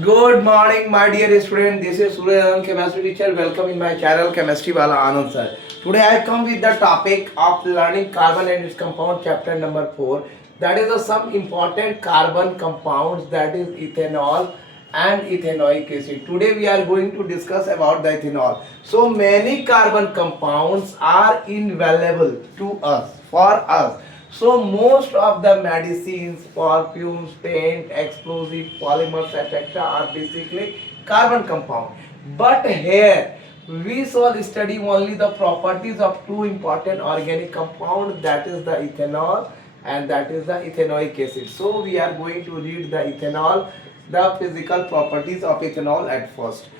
Good morning, my dear student. This is Surya Anand, chemistry teacher. Welcome in my channel, Chemistry Wala Anand sir. Today I come with the topic of learning carbon and its compound, chapter number 4. That is some important carbon compounds, that is ethanol and ethanoic acid. Today we are going to discuss about the ethanol. So many carbon compounds are invaluable to us, for us. So most of the medicines, perfumes, paint, explosive, polymers, etc. are basically carbon compound. But here we shall study only the properties of two important organic compounds, that is the ethanol and that is the ethanoic acid. So we are going to read the ethanol, the physical properties of ethanol at first.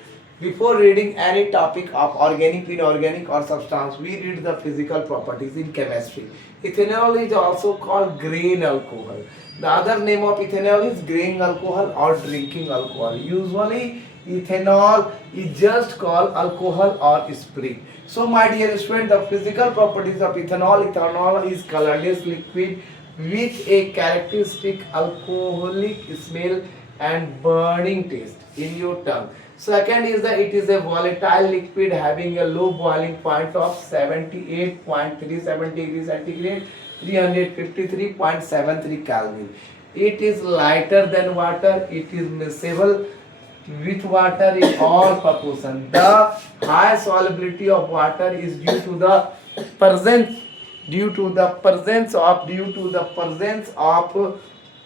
Before reading any topic of organic, inorganic or substance, we read the physical properties in chemistry. Ethanol is also called grain alcohol. The other name of ethanol is grain alcohol or drinking alcohol. Usually ethanol is just called alcohol or spirit. So my dear student, the physical properties of ethanol. Ethanol is colorless liquid with a characteristic alcoholic smell and burning taste in your tongue. Second is that it is a volatile liquid having a low boiling point of 78.37 degrees centigrade, 353.73 Kelvin. It is lighter than water. It is miscible with water in all proportion. The high solubility of water is presence due to the presence of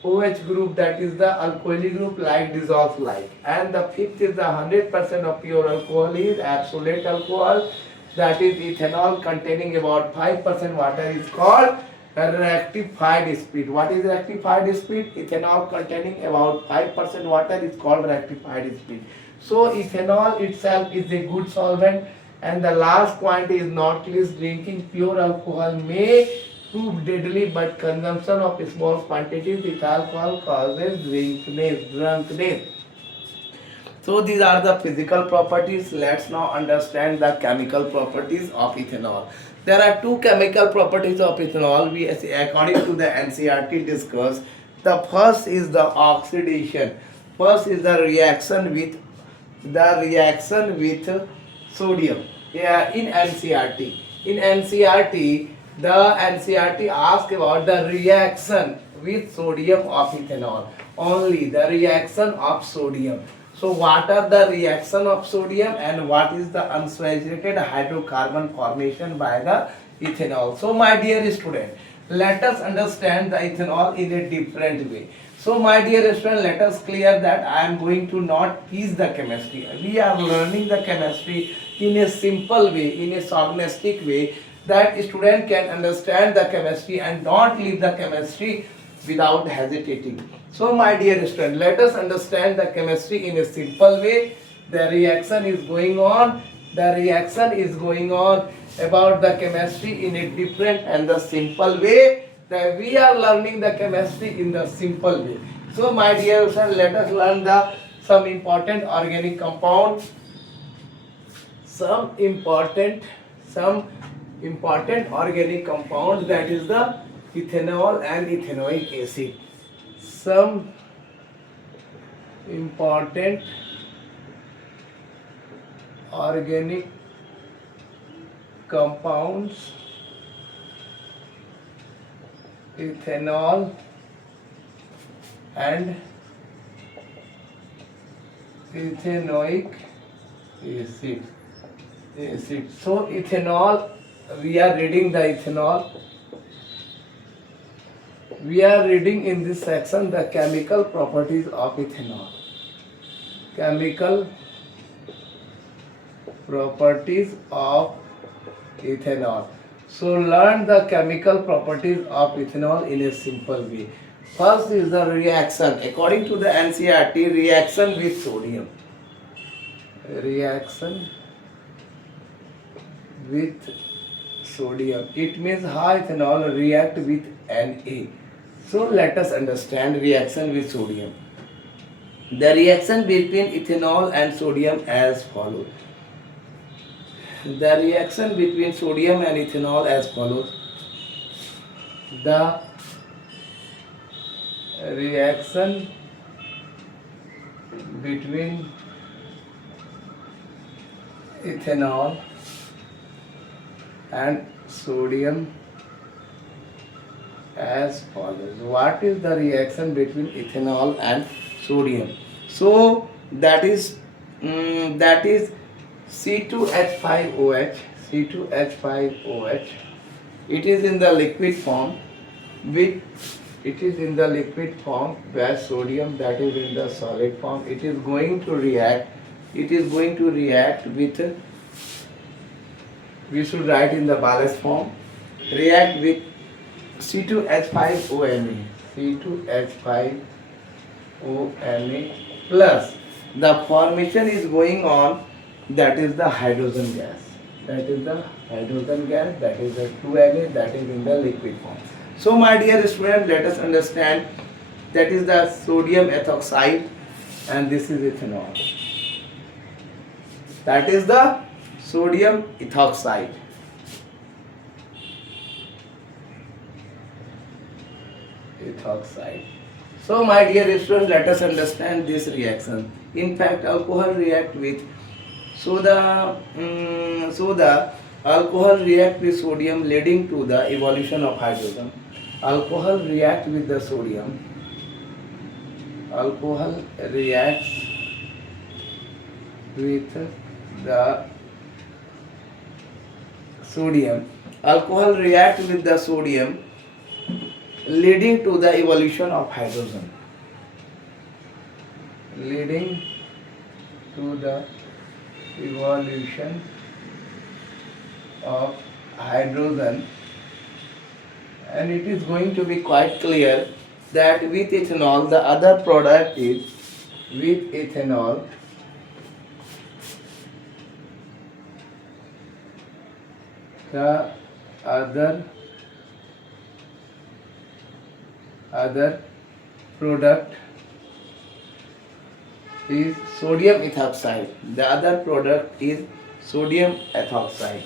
OH group, that is the alcoholic group, like dissolves like. And the fifth is the 100% of pure alcohol is absolute alcohol, that is ethanol containing about 5% water is called rectified spirit. What is rectified spirit? Ethanol containing about 5% water is called rectified spirit. So ethanol itself is a good solvent. And the last point is not least, drinking pure alcohol may prove deadly, but consumption of small quantities with alcohol causes drunkenness. So these are the physical properties. Let's now understand the chemical properties of ethanol. There are two chemical properties of ethanol we, according to the NCERT, discuss. The first is the oxidation. First is the reaction with sodium. Yeah, in NCERT. In NCERT, the NCERT asks about the reaction with sodium of ethanol. Only the reaction of sodium. So what are the reaction of sodium and what is the unsaturated hydrocarbon formation by the ethanol? So my dear student, let us understand the ethanol in a different way. So my dear student, let us clear that I am going to not teach the chemistry. We are learning the chemistry in a simple way, in a sognostic way, that student can understand the chemistry and don't leave the chemistry without hesitating. So my dear student, let us understand the chemistry in a simple way. The reaction is going on. The reaction is going on about the chemistry in a different and the simple way. That we are learning the chemistry in the simple way. So my dear student, let us learn the some important organic compound. Some important organic compounds, that is the ethanol and ethanoic acid. Some important organic compounds, ethanol and ethanoic acid. So ethanol, we are reading the ethanol. We are reading in this section the chemical properties of ethanol. Chemical properties of ethanol. So learn the chemical properties of ethanol in a simple way. First is the reaction. According to the NCERT, reaction with sodium. Reaction with sodium. It means how ethanol react with Na. So let us understand reaction with sodium. The reaction between ethanol and sodium as follows. The reaction between sodium and ethanol as follows. The reaction between ethanol and sodium as follows. What is the reaction between ethanol and sodium? So that is C2H5OH. C2H5OH. It is in the liquid form. With it is in the liquid form, where sodium, that is in the solid form. It is going to react. It is going to react with. We should write in the ballast form. React with C2H5ONA. C2H5ONA plus the formation is going on, that is the hydrogen gas. That is the hydrogen gas, that is the 2Na, that is in the liquid form. So my dear student, let us understand, that is the sodium ethoxide and this is ethanol. That is the sodium ethoxide. So my dear students, let us understand this reaction. In fact, alcohol react with alcohol react with sodium, leading to the evolution of hydrogen. Alcohol react with the sodium. Alcohol reacts with the sodium. Alcohol react with the sodium, leading to the evolution of hydrogen. Leading to the evolution of hydrogen, and it is going to be quite clear that with ethanol, the other product is, with ethanol, the other product is sodium ethoxide. The other product is sodium ethoxide.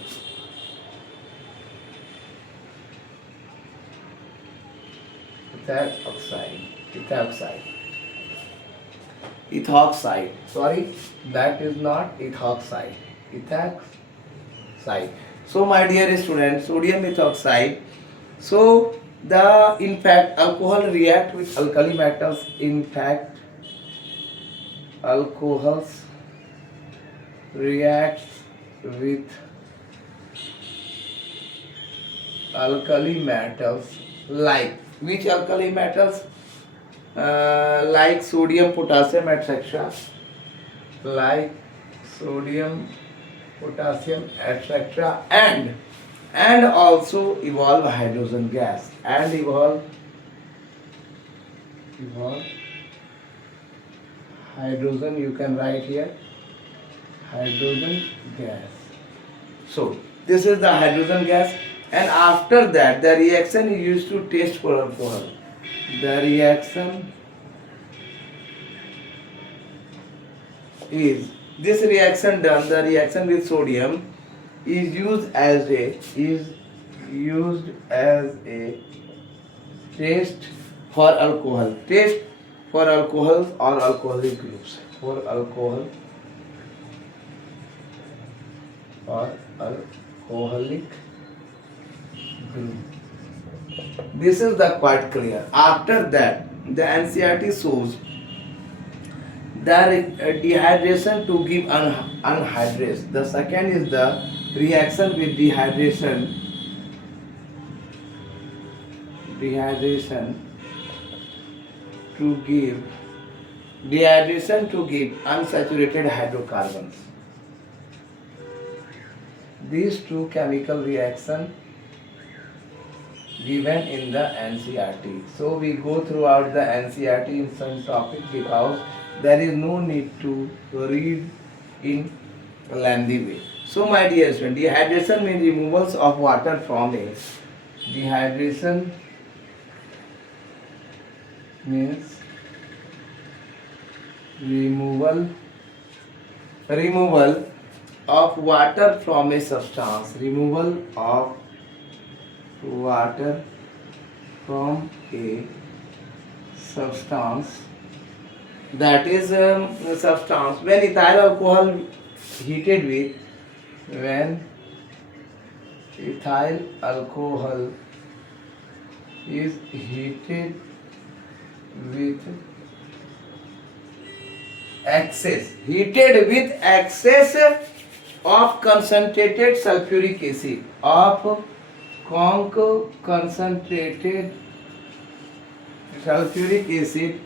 Ethoxide. Sorry, that is not ethoxide. Ethoxide. So my dear students, sodium ethoxide. So in fact, alcohol react with alkali metals. In fact, alcohols reacts with alkali metals, like which alkali metals? Like sodium, potassium, etc. Like sodium, potassium, etc. And also evolve hydrogen gas, and evolve hydrogen, you can write here, hydrogen gas. So this is the hydrogen gas, and after that the reaction is used to test for alcohol. The reaction is, this reaction done, the reaction with sodium is used as a test for alcohol. Test for alcohols or alcoholic groups. For alcohol or alcoholic group. This is the quite clear. After that, the NCERT shows the dehydration to give anhydrase. The second is the reaction with dehydration to give unsaturated hydrocarbons. These two chemical reactions given in the NCERT. So we go throughout the NCERT in some topic because there is no need to read in a lengthy way. So my dear student, dehydration means removals of water from a dehydration means removal of water from a substance. Removal of water from a substance that is the substance. When ethyl alcohol heated with, when ethyl alcohol is heated with excess of concentrated sulfuric acid, of concentrated sulfuric acid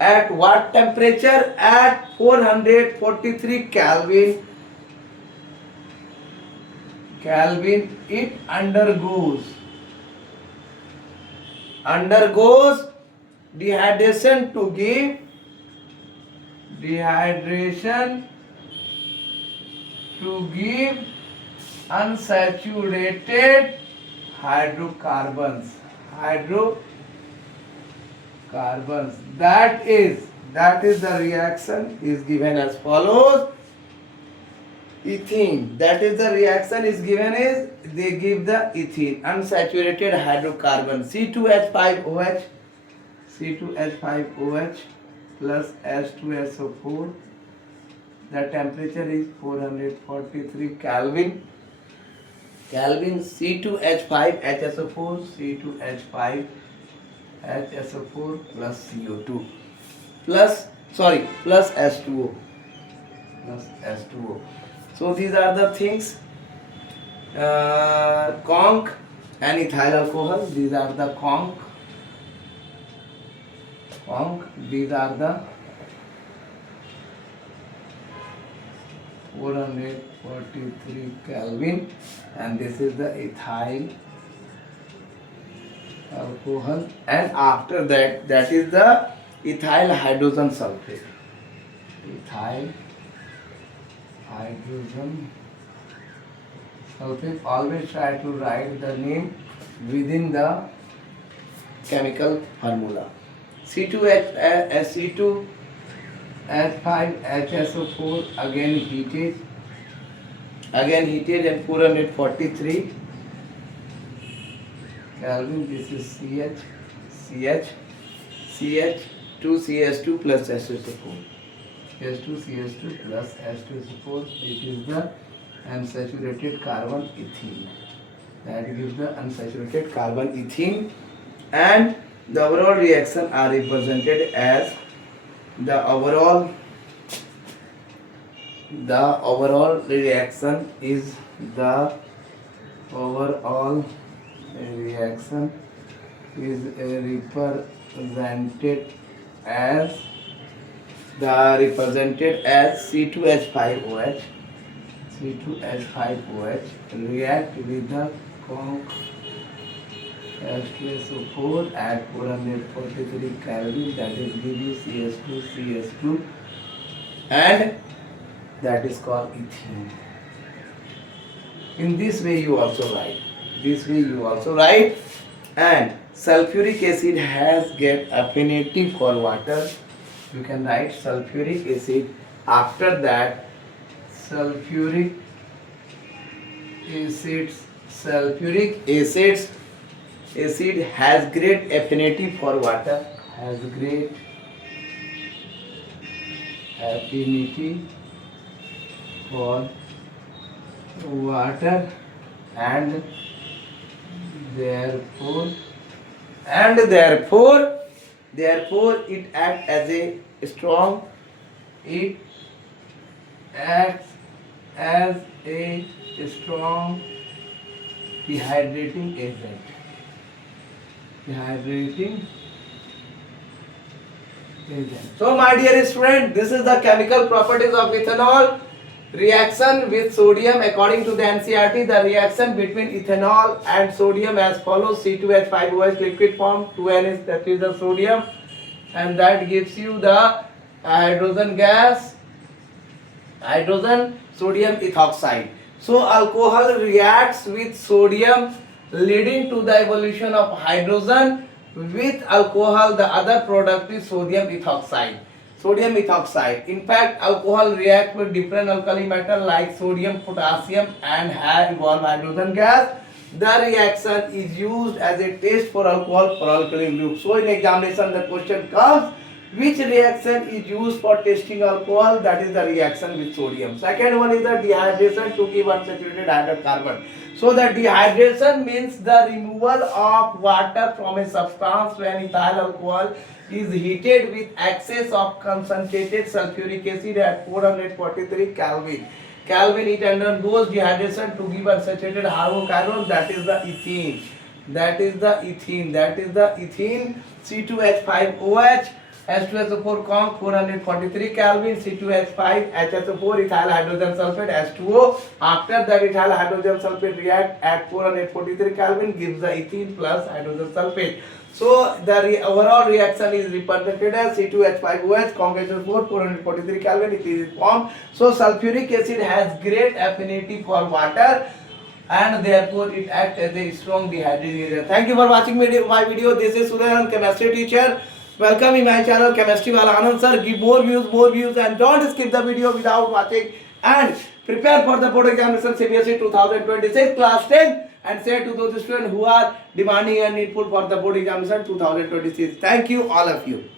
at what temperature? At 443 Kelvin. It undergoes dehydration to give unsaturated hydrocarbons. That is the reaction is given as follows. Ethene. That is the reaction is given as they give the ethene, unsaturated hydrocarbon, C2H5OH plus H2SO4. The temperature is 443 Kelvin. C2H5HSO4 C2H5HSO4 plus CO2 plus S2O. So these are the things. Conch and ethyl alcohol. These are the conch. These are the 443 Kelvin, and this is the ethyl alcohol, and after that is the ethyl hydrogen sulfate. Ethyl hydrogen sulfate. Always try to write the name within the chemical formula. C2H5HSO4 again heated at 443 Kelvin. This is CH2CS2 plus H2SO4. H2CS2 plus H2SO4. It is the unsaturated carbon ethene. That gives the unsaturated carbon ethene, and the overall reaction are represented as the overall reaction is represented as C2H5OH react with the conch H2SO4 at 443 Kelvin. That is give you CS2, and that is called ethene. In this way you also write. And sulfuric acid has get affinity for water. You can write sulfuric acid. After that, sulfuric acid has great affinity for water. And therefore it acts as a strong dehydrating agent. So my dear student, this is the chemical properties of ethanol. Reaction with sodium according to the NCERT. The reaction between ethanol and sodium as follows: C2H5OH liquid form, 2NH, that is the sodium, and that gives you the hydrogen gas, sodium ethoxide. So alcohol reacts with sodium, leading to the evolution of hydrogen. With alcohol, the other product is sodium ethoxide. In fact, alcohol reacts with different alkali metal like sodium, potassium, and have evolved hydrogen gas. The reaction is used as a test for alcohol for alkaline group. So in examination the question comes, which reaction is used for testing alcohol? That is the reaction with sodium. Second one is the dehydration to give unsaturated hydrocarbon. So the dehydration means the removal of water from a substance when ethyl alcohol is heated with excess of concentrated sulfuric acid at 443 Kelvin. It undergoes dehydration to give unsaturated hydrocarbon, that is the ethene. That is the ethene C2H5OH H2SO4 conc 443 Kelvin, C2H5 HSO4 ethyl hydrogen sulfate H2O. After that ethyl hydrogen sulfate react at 443 Kelvin gives the ethene plus hydrogen sulfate. So the overall reaction is represented as C2H5OH combination 443 Kelvin, it is formed. So sulfuric acid has great affinity for water and therefore it acts as a strong dehydrating agent. Thank you for watching my video. This is Suryanand, chemistry teacher. Welcome in my channel Chemistry Wala Anand sir. Give more views and don't skip the video without watching, and prepare for the board examination CBSE 2026 class 10 and say to those students who are demanding and needful for the board examination 2026. Thank you all of you.